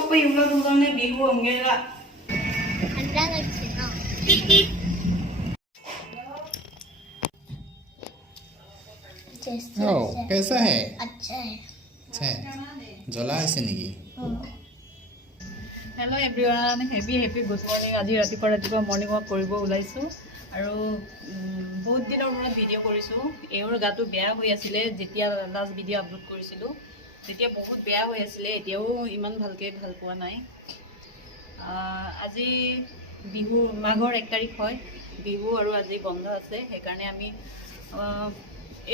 Papa yung natutang na biho ang gila. Handa lagi na. ओ कैसा है अच्छा है. अच्छा है जला আছে নেকি hello' everyone happy good morning আজি ৰাতিপুৱা মৰ্ণিং ৱাক কৰিব ওলাইছোঁ আৰু বহুত দিনৰ মূৰত ভিডিঅ' কৰিছোঁ এওঁৰ গাটো বেয়া হৈ আছিলে যেতিয়া লাষ্ট ভিডিঅ' আপলোড কৰিছিলোঁ তেতিয়া বহুত বেয়া হৈ আছিলে এতিয়াও ইমান ভালকৈ ভাল পোৱা নাই আজি বিহু মাঘৰ 1 তাৰিখ হয় বিহু আৰু আজি বন্ধ আছে সেইকাৰণে আমি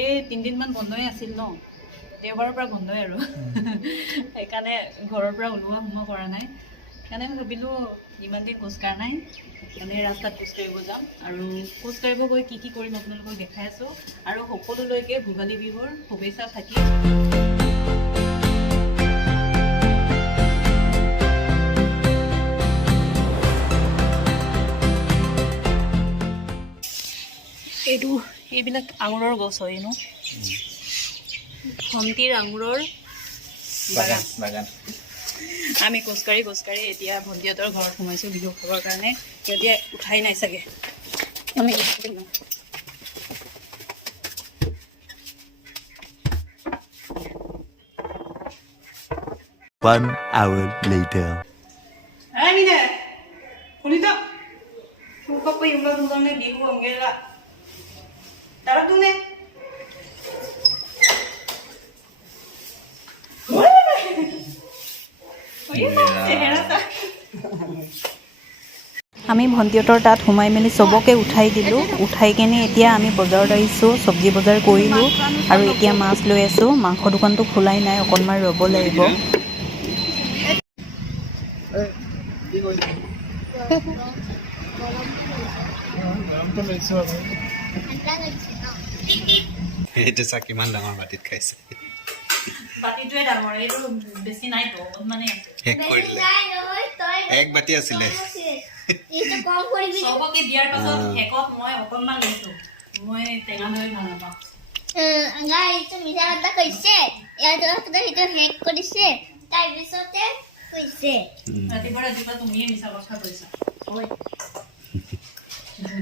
এই 3 দিনমান বন্ধই আছিল ন দেওবাৰৰ পৰা বন্ধই আৰু সেইকাৰণে ঘৰৰ পৰা ওলোৱা সোমোৱা কৰা নাই সেইকাৰণে ভাবিলোঁ ইমান দিন খোজ কাঢ়া নাই এনেই ৰাস্তাত খোজ কাঢ়িব যাম আৰু খোজ কাঢ়িব গৈ কি কি কৰিম আপোনালোকক দেখাই আছোঁ আৰু সকলোলৈকে ভোগালী বিহুৰ শুভেচ্ছা থাকিল এইবিলাক আঙুৰৰ গছ হয় ন ভণ্টিৰ আঙুৰৰ বাগান আমি খোজকাঢ়ি এতিয়া ভণ্টিহঁতৰ ঘৰত সোমাইছোঁ বিহু খাবৰ কাৰণে সিহঁতে উঠাই নাই চাগে আমি 1 hour later. Ay, mira. Julito. Yung papa yung natutang na biho ang gila. Tara doon eh. আমি ভণ্টিহঁতৰ তাত সোমাই মেলি চবকে উঠাই দিলোঁ উঠাই কেনে এতিয়া আমি বজাৰত আহিছোঁ চব্জি বজাৰ কৰিলোঁ আৰু এতিয়া মাছ লৈ আছোঁ মাংস দোকানটো খোলাই নাই অকণমান ৰ'ব লাগিব এইটো চা কিমান ডাঙৰ বাটিত খাইছে বাটিটোৱে ডাঙৰ এইটো বেছি নাই তো মানে আছে শেষ কৰিলে এক বাটি আছিলে এইটো কম কৰিবি চবকে দিয়াৰ পাছত শেষত মই অকণমান লৈছোঁ মই টেঙা দৈ ভাল নাপাওঁ গাইটো মিছা কথা কৈছে ইয়াৰ দৰে সেইটো হেক কৰিছে তাৰপিছতে কৈছে ৰাতিপুৱা তুমিয়ে মিছা কথা কৈছা ঐ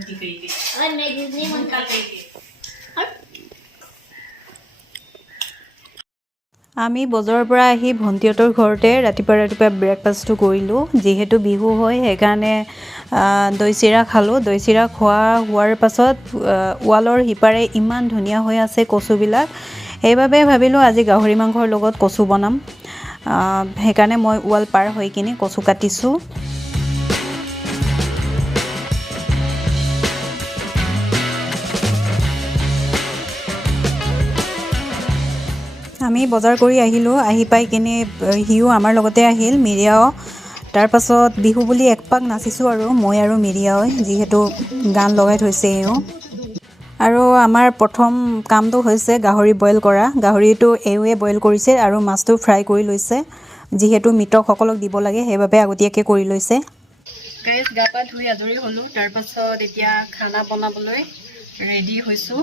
ধুতি কৰিকে আৰু মেগুনি সোনকাল কৰিকে আমি বজাৰৰ পৰা আহি ভণ্টিহঁতৰ ঘৰতে ৰাতিপুৱা ব্ৰেকফাষ্টটো কৰিলোঁ যিহেতু বিহু হয় সেইকাৰণে দৈ চিৰা খালোঁ দৈ চিৰা হোৱাৰ পাছত ৱালৰ সিপাৰে ইমান ধুনীয়া হৈ আছে কচুবিলাক সেইবাবে ভাবিলোঁ আজি গাহৰি মাংসৰ লগত কচু বনাম সেইকাৰণে মই ৱাল পাৰ হৈ কিনে কচু কাটিছোঁ আমি বজাৰ কৰি আহিলোঁ আহি পাই কিনে সিও আমাৰ লগতে আহিল মিৰিয়াও তাৰপাছত বিহু বুলি একপাক নাচিছোঁ আৰু মই আৰু মিৰিয়াই যিহেতু গান লগাই থৈছে এওঁ আৰু আমাৰ প্ৰথম কামটো হৈছে গাহৰি বইল কৰা গাহৰিটো এওঁৱে বইল কৰিছে আৰু মাছটো ফ্ৰাই কৰি লৈছে যিহেতু মৃতকসকলক দিব লাগে সেইবাবে আগতীয়াকৈ কৰি লৈছে গাইজ গা পা ধুই আজৰি হ'লোঁ তাৰপাছত এতিয়া খানা বনাবলৈ ৰেডি হৈছোঁ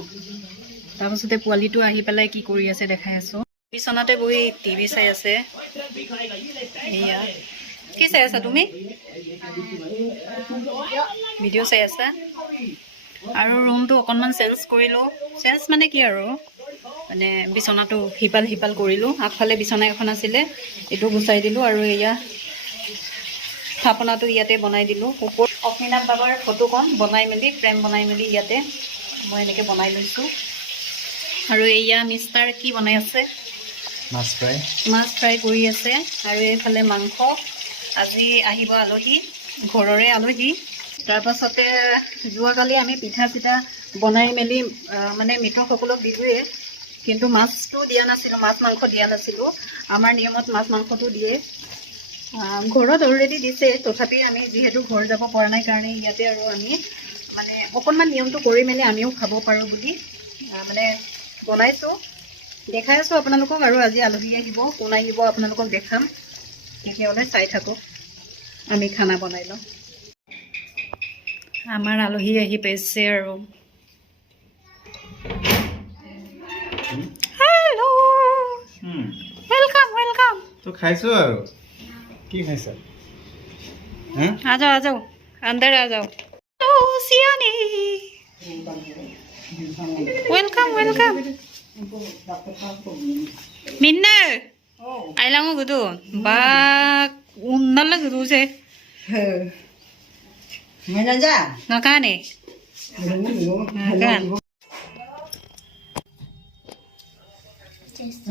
তাৰপাছতে পোৱালিটো আহি পেলাই কি কৰি আছে দেখাই আছোঁ বিচনাতে বহি টিভি চাই আছে এয়া কি চাই আছা তুমি ভিডিঅ' চাই আছা আৰু ৰুমটো অকণমান চেঞ্জ কৰিলোঁ চেঞ্জ মানে কি আৰু মানে বিচনাটো সিপাল কৰিলোঁ আগফালে বিচনা এখন আছিলে এইটো গুচাই দিলোঁ আৰু এয়া থাপনাটো ইয়াতে বনাই দিলোঁ ওপৰত অগ্নিনাথ বাবাৰ ফটোখন বনাই মেলি ফ্ৰেম বনাই মেলি ইয়াতে মই এনেকৈ বনাই লৈছোঁ আৰু এয়া মিষ্টাৰ কি বনাই আছে মাছ ফ্ৰাই কৰি আছে আৰু এইফালে মাংস আজি আহিব আলহী ঘৰৰে আলহী তাৰপাছতে যোৱাকালি আমি পিঠা চিঠা বনাই মেলি মানে মৃতকসকলক দিলোঁৱে কিন্তু মাছটো দিয়া নাছিলোঁ মাছ মাংস দিয়া নাছিলোঁ আমাৰ নিয়মত মাছ মাংসটো দিয়ে ঘৰত অলৰেডি দিছে তথাপি আমি যিহেতু ঘৰ যাব পৰা নাই কাৰণে ইয়াতে আৰু আমি মানে অকণমান নিয়মটো কৰি মেলি আমিও খাব পাৰোঁ বুলি মানে বনাইছোঁ দেখাই আছোঁ আপোনালোকক আৰু আজি আলহী আহিব কোন আহিব আপোনালোকক দেখাম তেতিয়াহ'লে চাই থাকক আমি খানা বনাই লওঁ আমাৰ আলহী আহি পাইছে আৰু হেল্ল' ৱেলকাম তো খাইছো আৰু কি খাইছা आ जाओ अंदर आ जाओ ओ सियानी वेलकम वेलकम मिन्ना आइलाङो गुदु बा उन्नल गुदु से Mana aja? ngakane ngakan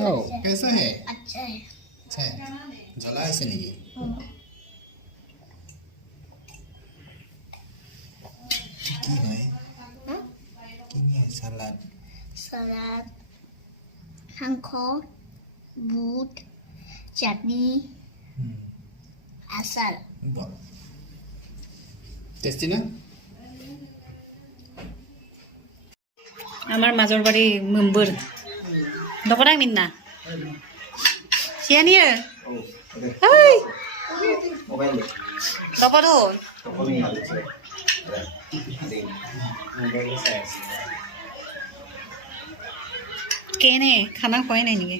oh कैसा है अच्छा है अच्छा है जला ऐसे नहीं की है की है सलाद सलाद हांखो बुट चटनी आचार बड़ टेस्टी ना আমাৰ মাজৰ বাৰী মেম্বৰ দকৰা মিন্না সিয়ানি ঐ দপৰো কেনে খানা খোৱাই নাই নেকি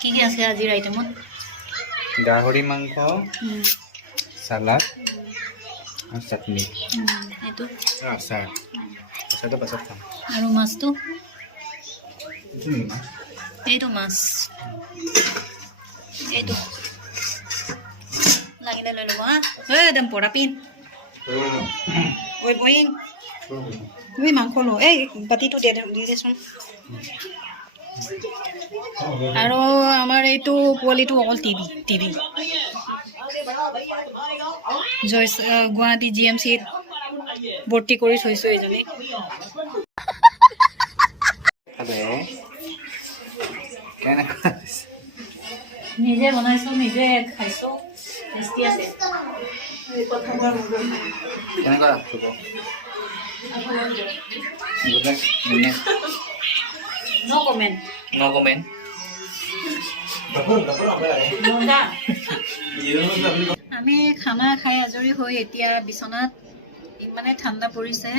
কি কি আছে আজিৰ আইটেমত গাহৰি মাংস সালাদ আৰু চাটনি এইটো আচাৰ আচাৰটো পাছত খাম আৰু মাছটো এইটো মাছ এইটো লাগিলে লৈ ল'ব হা একদম পৰা পিন ঐ বয়িং তুমি মাংস লো এই বাতিটো দি দেচোন আৰু আমাৰ এইটো পোৱালিটো অকল টিভি গুৱাহাটী GMCত ভৰ্তি কৰি থৈছোঁ এইজনী নিজে বনাইছোঁ নিজে খাইছোঁ টেষ্টি আছে কেনেকুৱা ৰাখিব নো কমেণ্ট নো কমেণ্ট আমি খানা খাই আজৰি হৈ এতিয়া বিচনাত ইমানে ঠাণ্ডা পৰিছে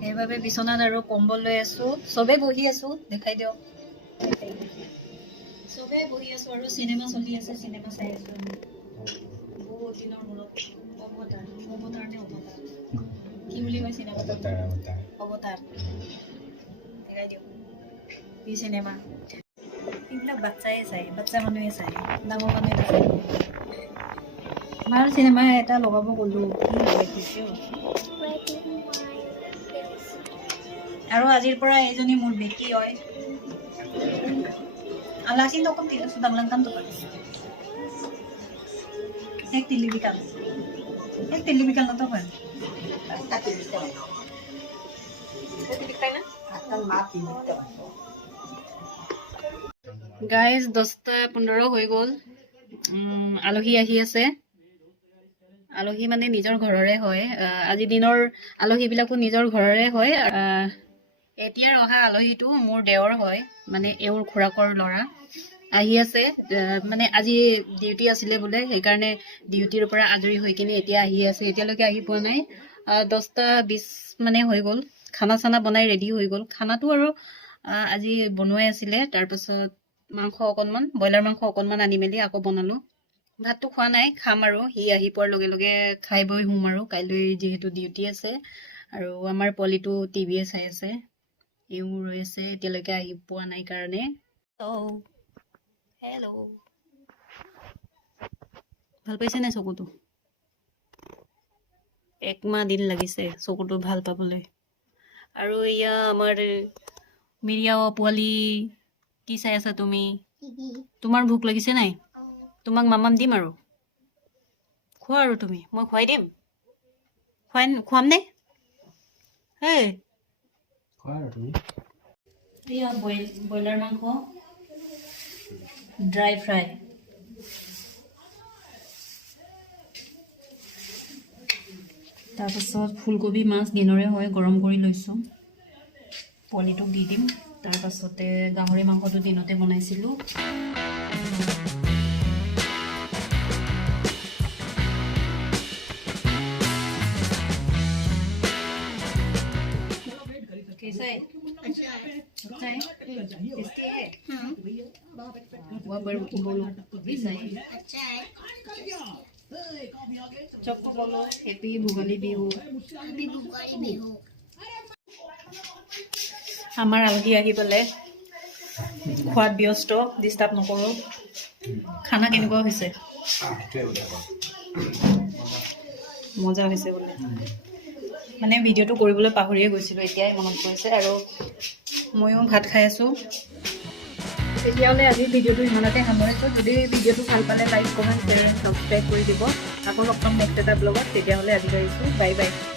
সেইবাবে বিচনাত আৰু কম্বল লৈ আছো চবে বহি আছো দেখাই দিয়ক চবে বহি আছো আৰু চিনেমা চলি আছে চিনেমা চাই আছো বহুত দিনৰ মূৰত অৱতাৰ নে অৱতাৰ কি বুলি কয় চিনেমা অৱতাৰ দেখাই দিয়ক কি চিনেমা এইবিলাক বাচ্চাই চাই বাচ্চা মানুহে চাই ডাঙৰ মানুহে নাচায় ভাল চিনেমা এটা লগাব গ'লো কি লগাইছো আৰু আজিৰ পৰা এইজনী মোৰ বেটি হয় alasin to kung sudang lang kanto kan ek television na to kan guys 10:15 হৈ গ'ল আলহী আহি আছে আলহী মানে নিজৰ ঘৰৰে হয় আজি দিনৰ আলহী বিলাকো নিজৰ ঘৰৰে হয় এতিয়াৰ অহা আলহীটো মোৰ দেওৰ হয় মানে এওৰ খুৰাকৰ ল'ৰা আহি আছে মানে আজি ডিউটি আছিলে বোলে সেইকাৰণে ডিউটিৰ পৰা আজৰি হৈ কিনে এতিয়া আহি আছে এতিয়ালৈকে আহি পোৱা নাই 10:20 মানে হৈ গ'ল খানা চানা বনাই ৰেডি হৈ গ'ল খানাটো আৰু আজি বনোৱাই আছিলে তাৰপিছত মাংস অকণমান ব্ৰইলাৰ মাংস অকণমান আনি মেলি আকৌ বনালো ভাতটো খোৱা নাই খাম আৰু সি আহি পোৱাৰ লগে লগে খাই বৈ শুম আৰু কাইলৈ যিহেতু ডিউটি আছে আৰু আমাৰ পলিটো টিভিয়ে চাই আছে ইউ ৰৈ আছে এতিয়ালৈকে আহি পোৱা নাই কাৰণে হেল্ল' ভাল পাইছে নে চকুটো একমাহ দিন লাগিছে চকুটো ভাল পাবলৈ আৰু এয়া আমাৰ মিৰিয়া পোৱালি কি চাই আছা তুমি তোমাৰ ভোক লাগিছে নাই তোমাক মামাম দিম আৰু খোৱা আৰু তুমি মই খুৱাই দিম খুৱাম নে হে এয়া ব্ৰইলাৰ মাংস ড্ৰাই ফ্ৰাই তাৰপাছত ফুলকবি মাছ দিনৰে হয় গৰম কৰি লৈছোঁ পলিটোক দি দিম তাৰপাছতে গাহৰি মাংসটো দিনতে বনাইছিলোঁ कैसा है अच्छा है अच्छा है टेस्टी है हाँ वो बोलो कैसा है अच्छा है सबको बोलो हैप्पी भोगाली बिहू अभी भोगाली बिहू আমাৰ আলহী আহি পেলাই খোৱাত ব্যস্ত ডিষ্টাৰ্ব নকৰোঁ খানা কেনেকুৱা হৈছে মজা হৈছে বোলে মানে ভিডিঅ'টো কৰিবলৈ পাহৰিয়ে গৈছিলোঁ এতিয়াই মনত পৰিছে আৰু ময়ো ভাত খাই আছোঁ তেতিয়াহ'লে আজি ভিডিঅ'টো ইমানতে সামৰিছোঁ যদি ভিডিঅ'টো ভাল পালে like comment share and subscribe কৰি দিব আকৌ লগ পাম নেক্সট এটা ব্লগত তেতিয়াহ'লে আজি আহিছোঁ বাই বাই